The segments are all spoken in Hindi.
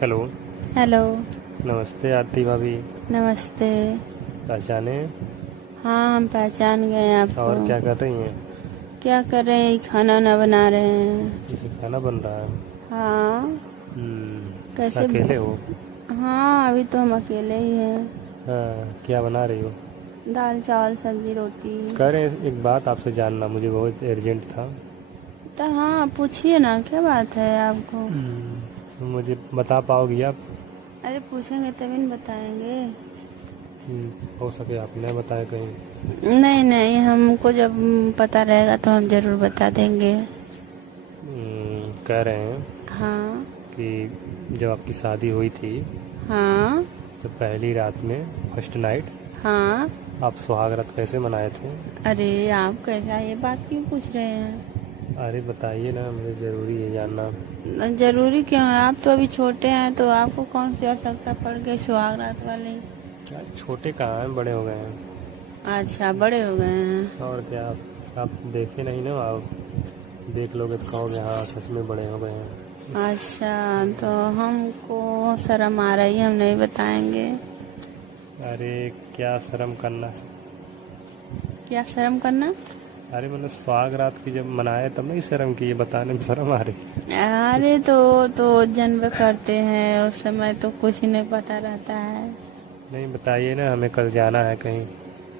हेलो। हेलो। नमस्ते आरती भाभी। नमस्ते। पहचाने? हाँ, हम पहचान गए आपको। और क्या कर रही हैं? क्या कर रहे हैं? खाना ना बना रहे हैं। जैसे खाना बन रहा है। हाँ। कैसे? अकेले हो? हाँ, अभी तो हम अकेले ही हैं। हाँ, क्या बना रही हो? दाल चावल सब्जी रोटी। कह रहे हैं एक बात आपसे जानना, मुझे बहुत अर्जेंट था। तो हाँ, पूछिए ना, क्या बात है आपको? तो मुझे बता पाओगी आप? अरे पूछेंगे तभी न बताएंगे। हो सके आप न बताएं कहीं। नहीं नहीं, हमको जब पता रहेगा तो हम जरूर बता देंगे। कह रहे हैं हाँ। कि जब आपकी शादी हुई थी हाँ। तो पहली रात में फर्स्ट नाइट हाँ। आप सुहागरात कैसे मनाए थे? अरे आप कैसा ये बात क्यों पूछ रहे हैं? अरे बताइए ना, मुझे ज़रूरी है जानना। जरूरी क्यों है? आप तो अभी छोटे हैं, तो आपको कौन सी आवश्यकता पड़ गई सुहागरात वाली? यार छोटे कहाँ हैं, बड़े हो गए हैं। अच्छा, बड़े हो गए हैं। और क्या, आप देखे नहीं ना, आप देख लोगे तो कहोगे हाँ सच में बड़े हो गए हैं। अच्छा, तो हमको शर्म आ रही है, हम नहीं बताएंगे। अरे क्या शर्म करना है? क्या शर्म करना? अरे मतलब सुहाग रात की जब मनाए तब नहीं शर्म की, ये बताने में शर्म आ रही। अरे तो जन्म करते हैं, उस समय तो कुछ ही नहीं पता रहता है। नहीं बताइए ना, हमें कल जाना है कहीं।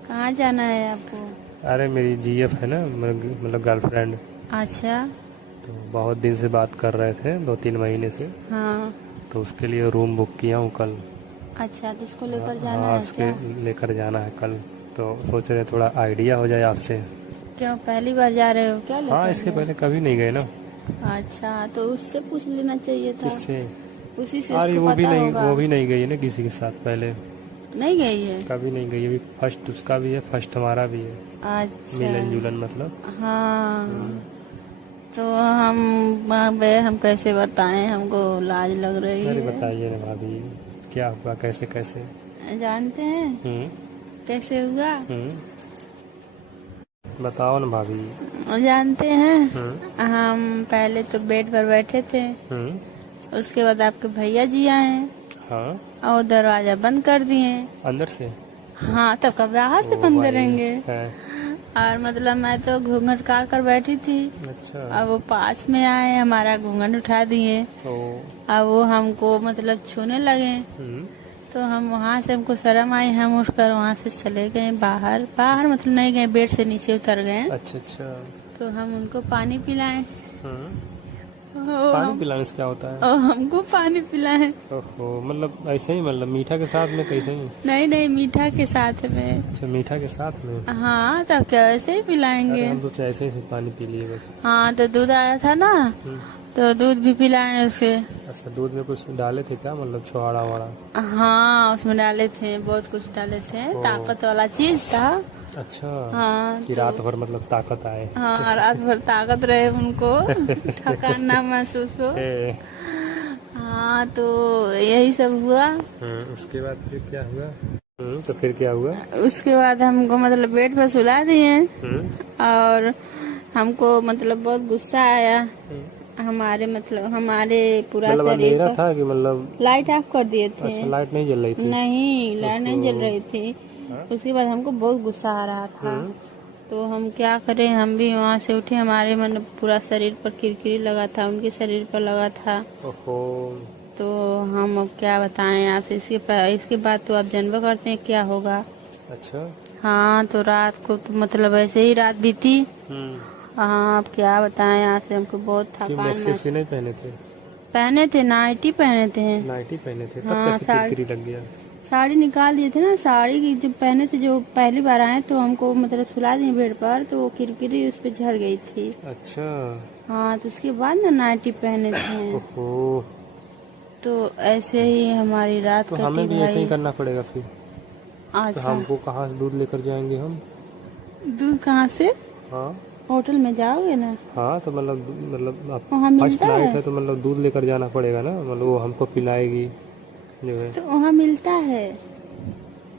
कहाँ जाना है आपको? अरे मेरी जीएफ है ना, मतलब गर्लफ्रेंड। अच्छा। तो बहुत दिन से बात कर रहे थे, 2-3 महीने से। हाँ। तो उसके लिए रूम बुक किया हूँ कल। अच्छा, तो उसको लेकर जाना हाँ है उसके क्या? लेकर जाना है कल। तो सोच रहे थोड़ा आइडिया हो जाए आपसे। क्यों, पहली बार जा रहे हो क्या हाँ, लेकर इससे के? पहले कभी नहीं गए ना। अच्छा, तो उससे पूछ लेना चाहिए था। किससे? उसी से अरे उसको पता होगा। वो भी नहीं गई है ना किसी के साथ पहले। नहीं गई है? कभी नहीं गई, अभी फर्स्ट उसका भी है, फर्स्ट हमारा भी है। अच्छा। मिलन जुलन मतलब। हाँ। तो हम कैसे बताएं, हमको लाज लग रही अरे है। बताइए ना भाभी, क्या हुआ, कैसे कैसे? जानते हैं हम्म। कैसे हुआ? बताओ ना भाभी। जानते हैं, हम्म। हम पहले तो बेड पर बैठे थे। हम्म। उसके बाद आपके भैया जी आए हाँ। और दरवाजा बंद कर दिए। अंदर से? हाँ, तब कब बाहर से ओ बंद भाई करेंगे? है। और मतलब मैं तो घूंघट काट कर बैठी थी। अच्छा। अब वो पास में आए, हमारा घूंघट उठा दिए। तो अब वो हमको मतलब छूने लगे। तो हम वहाँ से, हमको शर्म आई, हम उठकर वहाँ से चले गए बाहर। बाहर मतलब नहीं गए, बेड से नीचे उतर गए। अच्छा अच्छा। तो हम उनको पानी पिलाए। पानी पिलाने से क्या होता है? और हमको पानी पिलाए। ओहो, मतलब ऐसे ही, मतलब मीठा के साथ में कैसे ही? नहीं नहीं, मीठा के साथ में। अच्छा, मीठा के साथ में। हाँ, तब क्या ऐसे ही अरे पिलाएंगे? हम तो ऐसे ही सिर्फ पानी पी लिए बस। हाँ, तो दूध आया था ना, हम्म। तो दूध भी पिलाए उसे। अच्छा, दूध में कुछ डाले थे क्या, मतलब छुआड़ा वाड़ा? हाँ, उसमें डाले थे, बहुत कुछ डाले थे, ओ। ताकत वाला चीज था। अच्छा। हाँ, कि तो रात भर मतलब ताकत आए। हाँ, रात भर ताकत रहे उनको, थकान ना महसूस हो। ए, हाँ, तो यही सब हुआ। उसके बाद फिर क्या हुआ? तो फिर क्या हुआ? उसके बाद हमको मतलब बेड पर सुला दिए। हम्म। और हमको मतलब बहुत गुस्सा आया। हम्म। हमारे पूरा मतलब शरीर अंधेरा पर था कि मतलब? लाइट ऑफ कर दिए थे। अच्छा, लाइट नहीं जल रही थी? नहीं, लाइट नहीं जल ओहो। रही थी। हाँ? उसके बाद हमको बहुत गुस्सा आ रहा था। हम्म। तो हम क्या करें, हम भी वहाँ से उठे, हमारे मतलब पूरा शरीर पर किरकिरी लगा था, उनके शरीर पर लगा था। ओहो। तो हम अब क्या बताएं आपसे, इसके बाद तो आप जानवर करते हैं क्या होगा। अच्छा। हाँ, तो रात को तो मतलब ऐसे ही रात बीती। हम्म। हाँ, अब क्या बताएं आपसे, हमको बहुत कि थकान मैक्सी उक्सी नहीं पहने थे? पहने थे, नाइटी पहने थे। नाइटी पहने थे, तब हाँ, कैसे किरकिरी लग गया? साड़ी निकाल दिए थे ना, साड़ी की जब पहने थे, जो पहली बार आए तो हमको मतलब सुला दिए बेड पर, तो वो किरकिरी उस पर झड़ गई थी। अच्छा। हाँ, तो उसके बाद ना नाइटी पहने थे। ओहो। तो ऐसे ही हमारी रात तो कटी हमें भी ऐसे ही भाई। करना पड़ेगा फिर? तो अच्छा। हमको कहाँ से दूध लेकर जाएंगे हम? दूध कहाँ से? हाँ। होटल में जाओगे ना, हाँ तो मतलब आप वहाँ फर्स्ट मिलता नाइट है। है तो मतलब दूध लेकर जाना पड़ेगा ना, मतलब वो हमको पिलाएगी जो है। तो वहाँ मिलता है।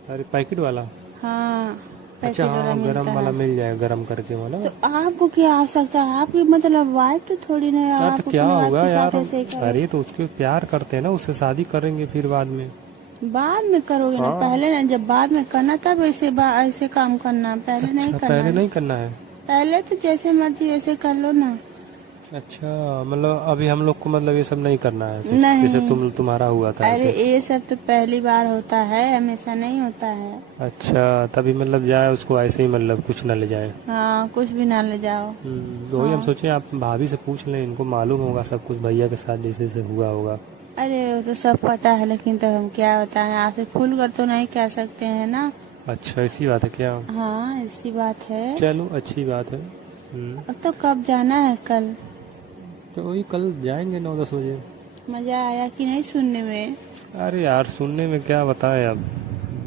अरे पैकेट वाला? हाँ। पैकेट अच्छा वाला हाँ, मिलता गरम वाला है। मिल जाए, गरम करके वाला। तो आपको क्या आ सकता है, आपकी मतलब वाइफ तो थोड़ी ना है, यार आप तो क्या अपने वाइफ होगा के साथ यार, ऐसे ही करो। अरे तो उसके प्यार करते हैं ना, उससे शादी करेंगे फिर बाद में। बाद में करोगे ना, हाँ। पहले ना, जब बाद में करना तब ऐसे ऐसे काम करना, पहले नहीं अच्छा करना पहले है। नहीं करना है। पहले तो जैसे मर्जी वैसे कर लो ना। अच्छा मतलब अभी हम लोग को मतलब ये सब नहीं करना है कुछ, नहीं। जैसे तुम्हारा हुआ था अरे ऐसे। ये सब तो पहली बार होता है, हमेशा नहीं होता है। अच्छा तभी मतलब जाए उसको ऐसे ही, मतलब कुछ न ले जाए। हाँ, कुछ भी ना ले जाओ। तो वही हम हाँ। सोचे आप भाभी से पूछ लें, इनको मालूम होगा सब कुछ भैया के साथ जैसे जैसे हुआ होगा। अरे वो तो सब पता है, लेकिन तो हम क्या बताएं, आपसे खुल कर तो नहीं कह सकते हैं ना। अच्छा ऐसी बात है क्या। हाँ, ऐसी बात है। चलो अच्छी बात है। अब तो कब जाना है, कल? तो वही कल जाएंगे 9-10 बजे। मजा आया कि नहीं सुनने में? अरे यार सुनने में क्या बताएं, अब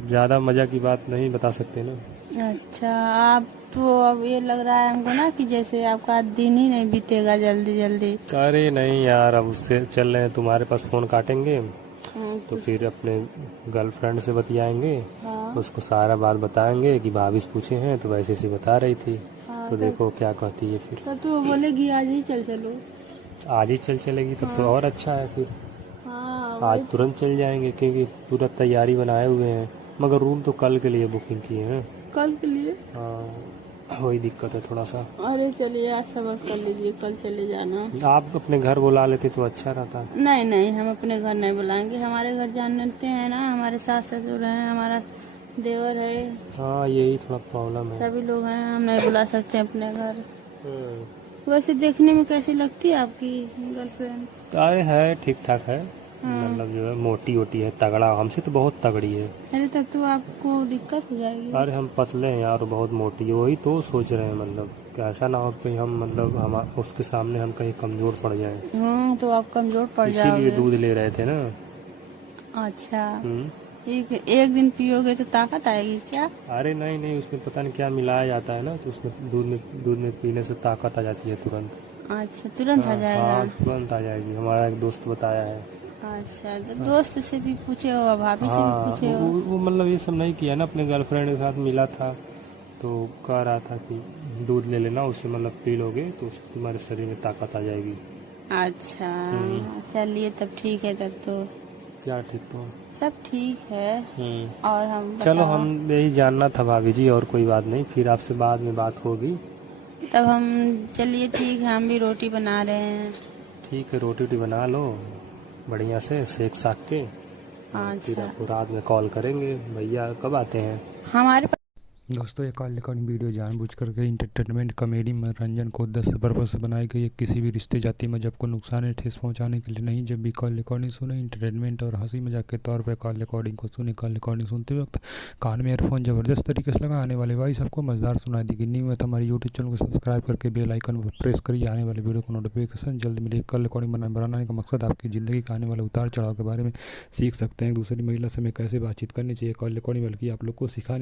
ज़्यादा मज़ा की बात नहीं बता सकते ना। अच्छा, आप तो अब ये लग रहा है हमको ना कि जैसे आपका दिन ही नहीं बीतेगा जल्दी जल्दी। अरे नहीं यार, अब उससे चल रहे हैं, तुम्हारे पास फ़ोन काटेंगे तो फिर अपने गर्लफ्रेंड से बतियाएंगे। हाँ। उसको सारा बात बताएंगे कि भाभी से पूछे हैं तो वैसे से बता रही थी। हाँ, तो देखो क्या कहती है फिर। तो वो बोलेगी आज ही चल चलो। आज ही चलेगी तब तो और अच्छा है फिर। हाँ, आज तुरंत चल जाएंगे क्योंकि पूरा तैयारी बनाए हुए हैं, मगर रूम तो कल के लिए बुकिंग किए हैं। कल के लिए? हाँ वही दिक्कत है थोड़ा सा। अरे चलिए, आज सबक कर लीजिए, कल चले जाना। आप अपने घर बुला लेते तो अच्छा रहता। नहीं नहीं, हम अपने घर नहीं बुलाएंगे, हमारे घर जानते हैं ना, हमारे सास ससुर हैं, हमारा देवर है, हाँ यही थोड़ा प्रॉब्लम है। सभी लोग हैं, हम नहीं बुला सकते अपने घर। वैसे देखने में कैसी लगती है आपकी गर्लफ्रेंड? अरे है ठीक ठाक है, मतलब जो है मोटी वोटी है, तगड़ा, हमसे तो बहुत तगड़ी है। अरे तब तो आपको दिक्कत हो जाएगी। अरे हम पतले हैं यार, बहुत मोटी है, वही तो सोच रहे हैं मतलब कि ऐसा ना हो कि हम मतलब हम उसके सामने हम कहीं कमजोर पड़ जाएं। हाँ, तो आप कमजोर पड़ इसीलिए जाओगे। दूध ले रहे थे ना। अच्छा, हम्म। एक दिन पियोगे तो ताकत आएगी क्या? अरे नहीं नहीं, उसमें पता नहीं क्या मिलाया जाता है ना, तो उसमें दूध में पीने से ताकत आ जाती है तुरंत। अच्छा, तुरंत आ हाँ जाएगा। तुरंत आ जाएगी, हमारा एक दोस्त बताया है। अच्छा, तो दोस्त से भी पूछे हो, भाभी से भी हाँ पूछे हो? वो मतलब ये सब नहीं किया ना, अपने गर्लफ्रेंड के साथ मिला था तो कह रहा था कि दूध ले लेना, उससे मतलब पी लोगे तो उससे तुम्हारे शरीर में ताकत आ जाएगी। अच्छा, चलिए तब ठीक है, तब तो क्या ठीक तो। सब ठीक है। और हम चलो बताओ? हम यही जानना था भाभी जी, और कोई बात नहीं, फिर आपसे बाद में बात होगी। तब हम, चलिए ठीक है, हम भी रोटी बना रहे हैं। ठीक है, रोटी बना लो बढ़िया से सेक साक के, फिर अच्छा, आपको रात में कॉल करेंगे। भैया कब आते हैं? हमारे पास दोस्तों ये कॉल रिकॉर्डिंग वीडियो जानबूझ करके इंटरटेनमेंट, कॉमेडी, मनोरंजन को उद्देश्य पर्पज से बनाई गई है। किसी भी रिश्ते, जाति, मजहब को नुकसान या ठेस पहुंचाने के लिए नहीं। जब भी कॉल रिकॉर्डिंग सुने, इंटरटेनमेंट और हंसी मजाक के तौर पर कॉल रिकॉर्डिंग को सुने। कॉल रिकॉर्डिंग सुनते वक्त कान में ईयरफोन जबरदस्त तरीके से लगा, आने वाले वॉइस आपको मजेदार सुनाई देगी। न्यू है तो हमारे यूट्यूब चैनल को सब्सक्राइब करके बेल आइकन पर प्रेस करिए, आने वाले वीडियो को नोटिफिकेशन जल्द मिले। कॉल रिकॉर्डिंग बनाने का मकसद आपकी ज़िंदगी का आने वाले उतार चढ़ाव के बारे में सीख सकते हैं। दूसरी महिला से हमें कैसे बातचीत करनी चाहिए, कॉल रिकॉर्डिंग बल्कि आप लोग को सिखाने